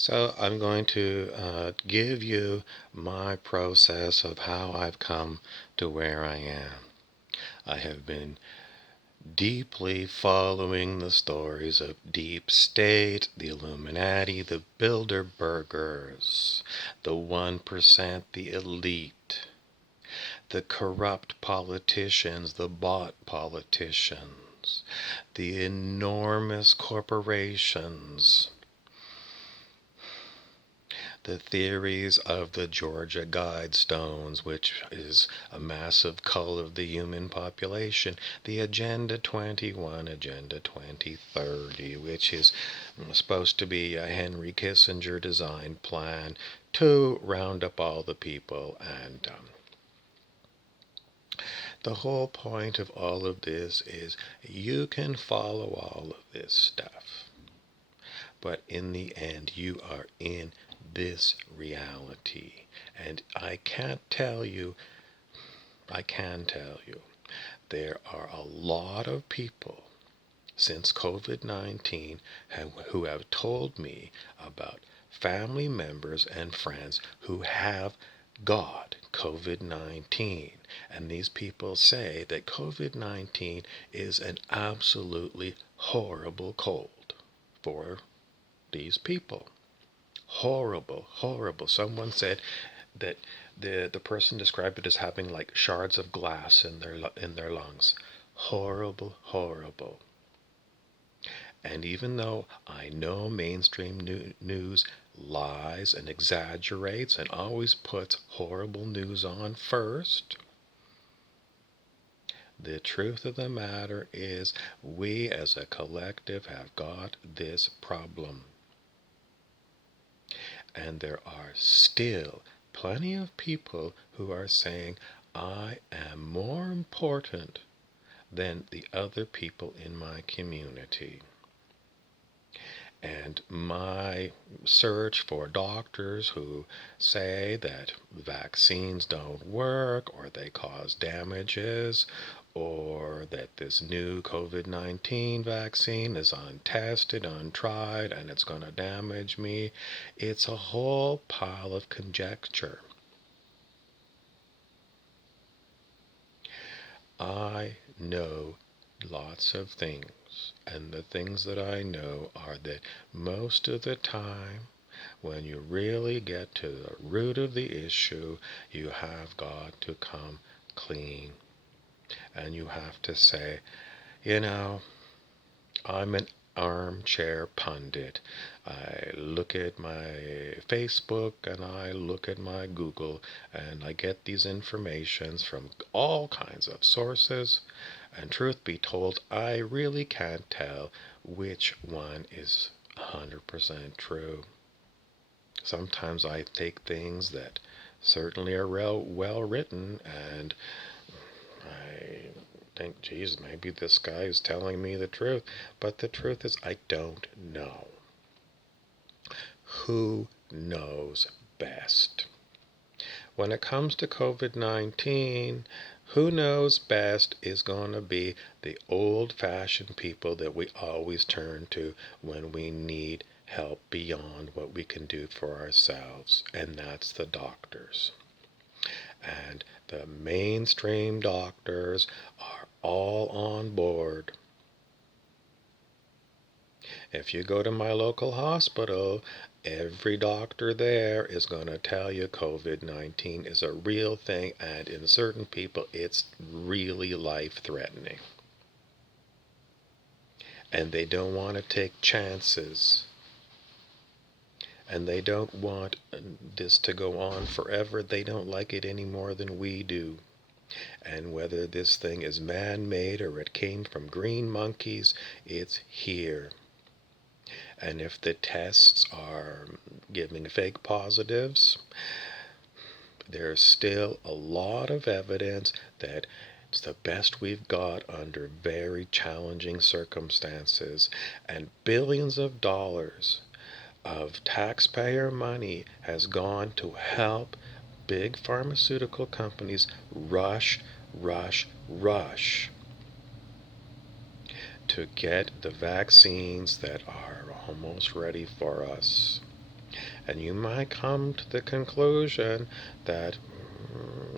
So I'm going to give you my process of how I've come to where I am. I have been deeply following the stories of Deep State, the Illuminati, the Bilderbergers, the 1%, the elite, the corrupt politicians, the bought politicians, the enormous corporations, the theories of the Georgia Guidestones, which is a massive cull of the human population, the Agenda 21, Agenda 2030, which is supposed to be a Henry Kissinger designed plan to round up all the people. And the whole point of all of this is you can follow all of this stuff, but in the end, you are in this reality. And I can tell you, there are a lot of people since COVID-19 who have told me about family members and friends who have got COVID-19. And these people say that COVID-19 is an absolutely horrible cold for these people. Horrible, horrible. Someone said that the person described it as having like shards of glass in their lungs. Horrible, horrible. And even though I know mainstream news lies and exaggerates and always puts horrible news on first, the truth of the matter is we as a collective have got this problem. And there are still plenty of people who are saying, I am more important than the other people in my community. And my search for doctors who say that vaccines don't work or they cause damages or that this new COVID-19 vaccine is untested, untried, and it's going to damage me, it's a whole pile of conjecture. I know lots of things, and the things that I know are that most of the time, when you really get to the root of the issue, you have got to come clean. And you have to say, I'm an armchair pundit. I look at my Facebook and I look at my Google and I get these informations from all kinds of sources. And truth be told, I really can't tell which one is 100% true. Sometimes I take things that certainly are well written and I think, geez, maybe this guy is telling me the truth. But the truth is, I don't know. Who knows best? When it comes to COVID-19, who knows best is going to be the old-fashioned people that we always turn to when we need help beyond what we can do for ourselves, and that's the doctors. And the mainstream doctors are all on board. If you go to my local hospital, every doctor there is going to tell you COVID-19 is a real thing, and in certain people, it's really life-threatening. And they don't want to take chances. And they don't want this to go on forever. They don't like it any more than we do. And whether this thing is man-made or it came from green monkeys, it's here. And if the tests are giving fake positives, there's still a lot of evidence that it's the best we've got under very challenging circumstances. And billions of dollars of taxpayer money has gone to help big pharmaceutical companies rush to get the vaccines that are almost ready for us. And you might come to the conclusion that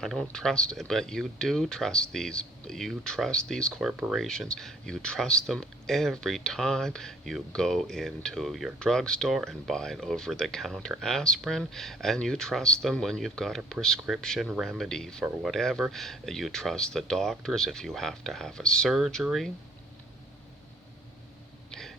I don't trust it, but you do trust these. You trust these corporations. You trust them every time you go into your drugstore and buy an over-the-counter aspirin, and you trust them when you've got a prescription remedy for whatever. You trust the doctors if you have to have a surgery.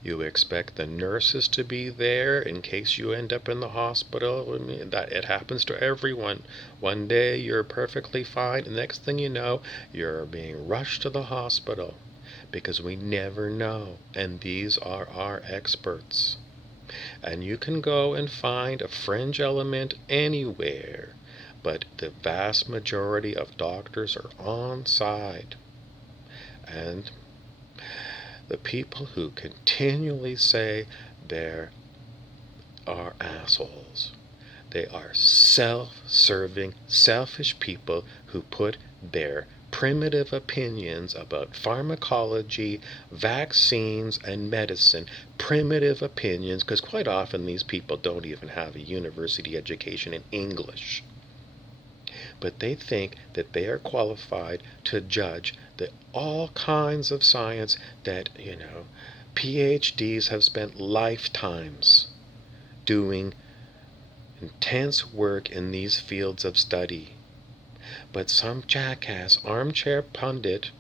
You expect the nurses to be there in case you end up in the hospital. I mean, that it happens to everyone. One day you're perfectly fine, and the next thing you know, you're being rushed to the hospital because we never know. And these are our experts. And you can go and find a fringe element anywhere, but the vast majority of doctors are on side. And the people who continually say they are assholes. They are self-serving, selfish people who put their primitive opinions about pharmacology, vaccines, and medicine, primitive opinions, because quite often these people don't even have a university education in English. But they think that they are qualified to judge that all kinds of science that, PhDs have spent lifetimes doing intense work in these fields of study. But some jackass armchair pundit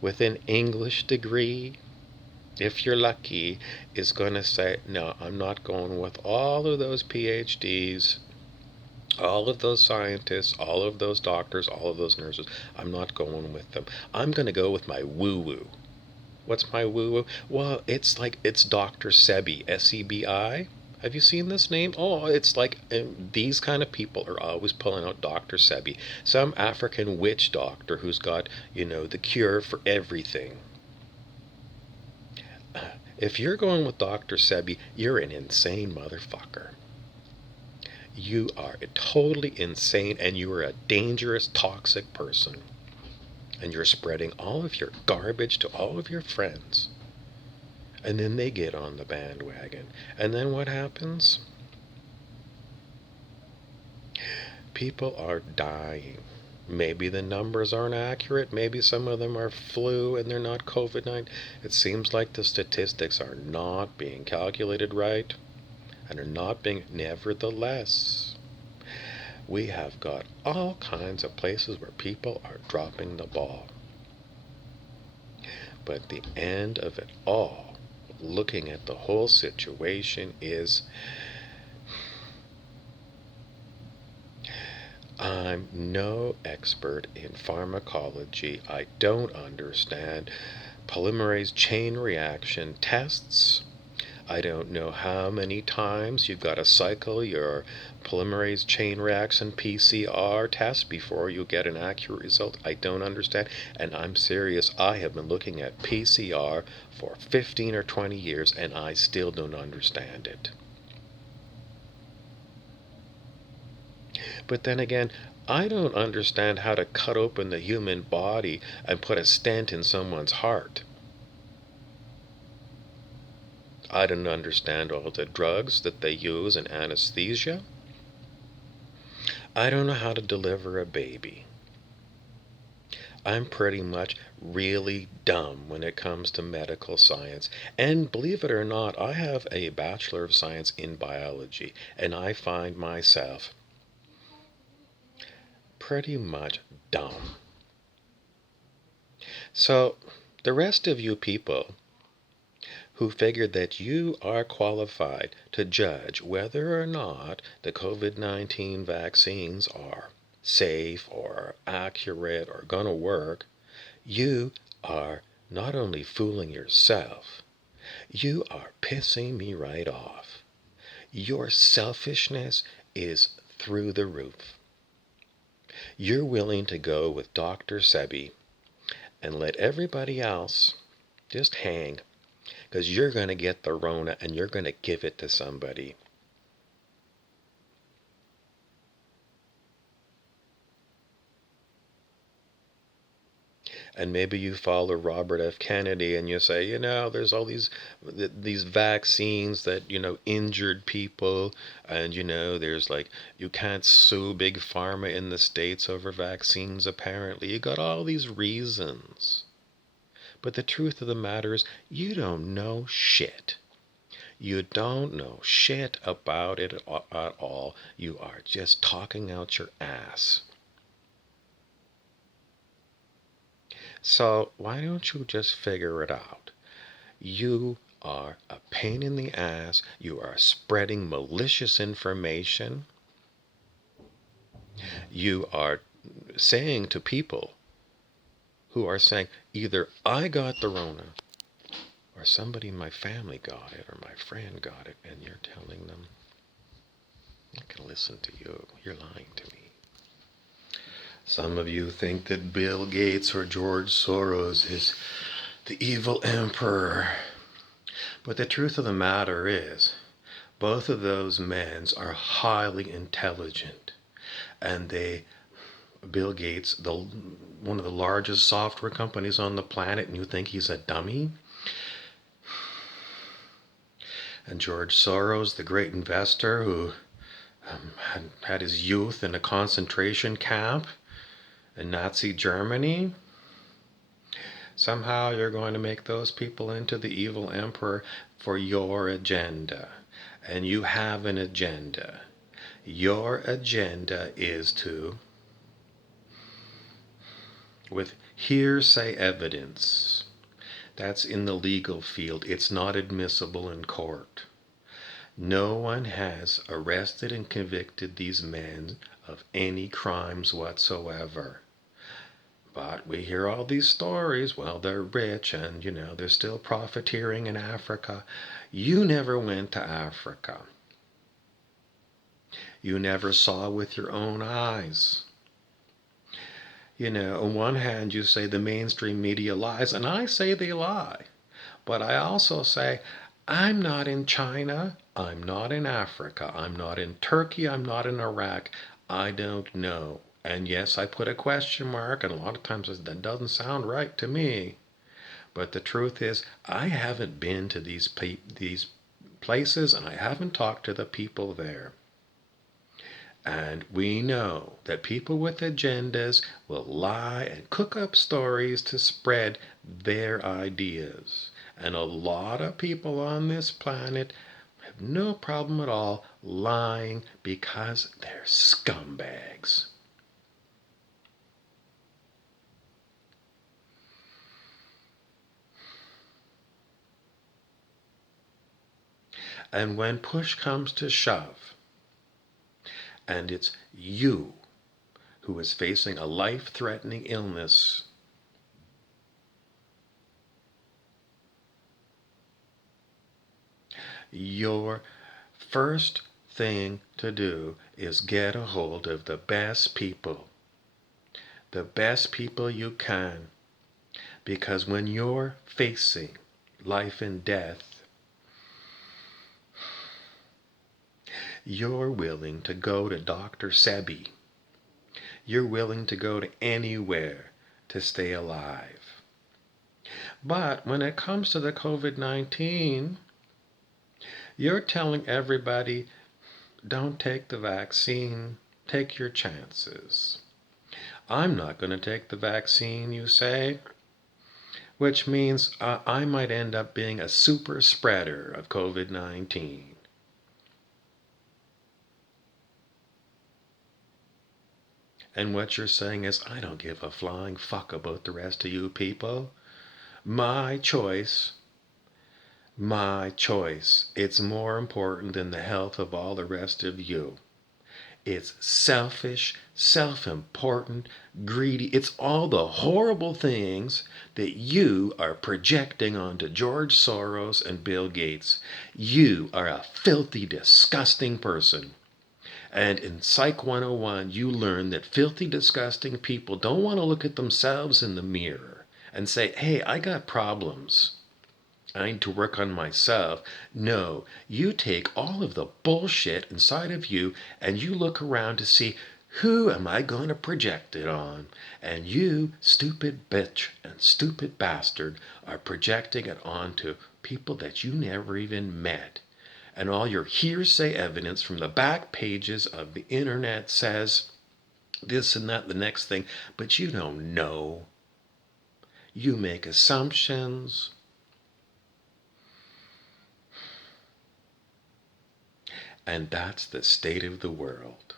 with an English degree, if you're lucky, is going to say, no, I'm not going with all of those PhDs, all of those scientists, all of those doctors, all of those nurses. I'm not going with them. I'm going to go with my woo-woo. What's my woo-woo? Well, it's Dr. Sebi, S-E-B-I. Have you seen this name? Oh, it's like these kind of people are always pulling out Dr. Sebi, some African witch doctor who's got, the cure for everything. If you're going with Dr. Sebi, you're an insane motherfucker. You are totally insane, and you are a dangerous, toxic person. And you're spreading all of your garbage to all of your friends. And then they get on the bandwagon. And then what happens? People are dying. Maybe the numbers aren't accurate. Maybe some of them are flu and they're not COVID-19. It seems like the statistics are not being calculated right and are not being. Nevertheless, we have got all kinds of places where people are dropping the ball. But the end of it all, looking at the whole situation, is I'm no expert in pharmacology. I don't understand polymerase chain reaction tests. I don't know how many times you've got to cycle your polymerase chain reaction PCR test before you get an accurate result. I don't understand. And I'm serious. I have been looking at PCR for 15 or 20 years and I still don't understand it. But then again, I don't understand how to cut open the human body and put a stent in someone's heart. I don't understand all the drugs that they use in anesthesia. I don't know how to deliver a baby. I'm pretty much really dumb when it comes to medical science. And believe it or not, I have a Bachelor of Science in biology, and I find myself pretty much dumb. So, the rest of you people who figured that you are qualified to judge whether or not the COVID-19 vaccines are safe or accurate or going to work, you are not only fooling yourself, you are pissing me right off. Your selfishness is through the roof. You're willing to go with Dr. Sebi and let everybody else just hang, because you're going to get the Rona and you're going to give it to somebody. And maybe you follow Robert F. Kennedy and you say, there's all these vaccines that, injured people. And, there's like, you can't sue Big Pharma in the States over vaccines, apparently. You got all these reasons. But the truth of the matter is, you don't know shit. You don't know shit about it at all. You are just talking out your ass. So why don't you just figure it out? You are a pain in the ass. You are spreading malicious information. You are saying to people who are saying, either I got the Rona or somebody in my family got it or my friend got it, and you're telling them, I can listen to you. You're lying to me. Some of you think that Bill Gates or George Soros is the evil emperor. But the truth of the matter is, both of those men are highly intelligent. And Bill Gates, one of the largest software companies on the planet, and you think he's a dummy? And George Soros, the great investor who had his youth in a concentration camp in Nazi Germany. Somehow you're going to make those people into the evil emperor for your agenda. And you have an agenda. Your agenda is to, with hearsay evidence, that's in the legal field, it's not admissible in court. No one has arrested and convicted these men of any crimes whatsoever. But we hear all these stories, well, they're rich and, they're still profiteering in Africa. You never went to Africa. You never saw with your own eyes. On one hand, you say the mainstream media lies, and I say they lie. But I also say, I'm not in China, I'm not in Africa, I'm not in Turkey, I'm not in Iraq. I don't know. And yes, I put a question mark, and a lot of times that doesn't sound right to me. But the truth is, I haven't been to these places, and I haven't talked to the people there. And we know that people with agendas will lie and cook up stories to spread their ideas. And a lot of people on this planet have no problem at all lying because they're scumbags. And when push comes to shove, and it's you who is facing a life-threatening illness, your first thing to do is get a hold of the best people you can. Because when you're facing life and death, you're willing to go to Dr. Sebi. You're willing to go to anywhere to stay alive. But when it comes to the COVID-19, you're telling everybody, don't take the vaccine, take your chances. I'm not going to take the vaccine, you say, which means I might end up being a super spreader of COVID-19. And what you're saying is, I don't give a flying fuck about the rest of you people. My choice. It's more important than the health of all the rest of you. It's selfish, self-important, greedy. It's all the horrible things that you are projecting onto George Soros and Bill Gates. You are a filthy, disgusting person. And in Psych 101, you learn that filthy, disgusting people don't want to look at themselves in the mirror and say, hey, I got problems. I need to work on myself. No, you take all of the bullshit inside of you and you look around to see Who am I going to project it on? And you, stupid bitch and stupid bastard, are projecting it onto people that you never even met. And all your hearsay evidence from the back pages of the internet says this and that, the next thing, but you don't know. You make assumptions. And that's the state of the world.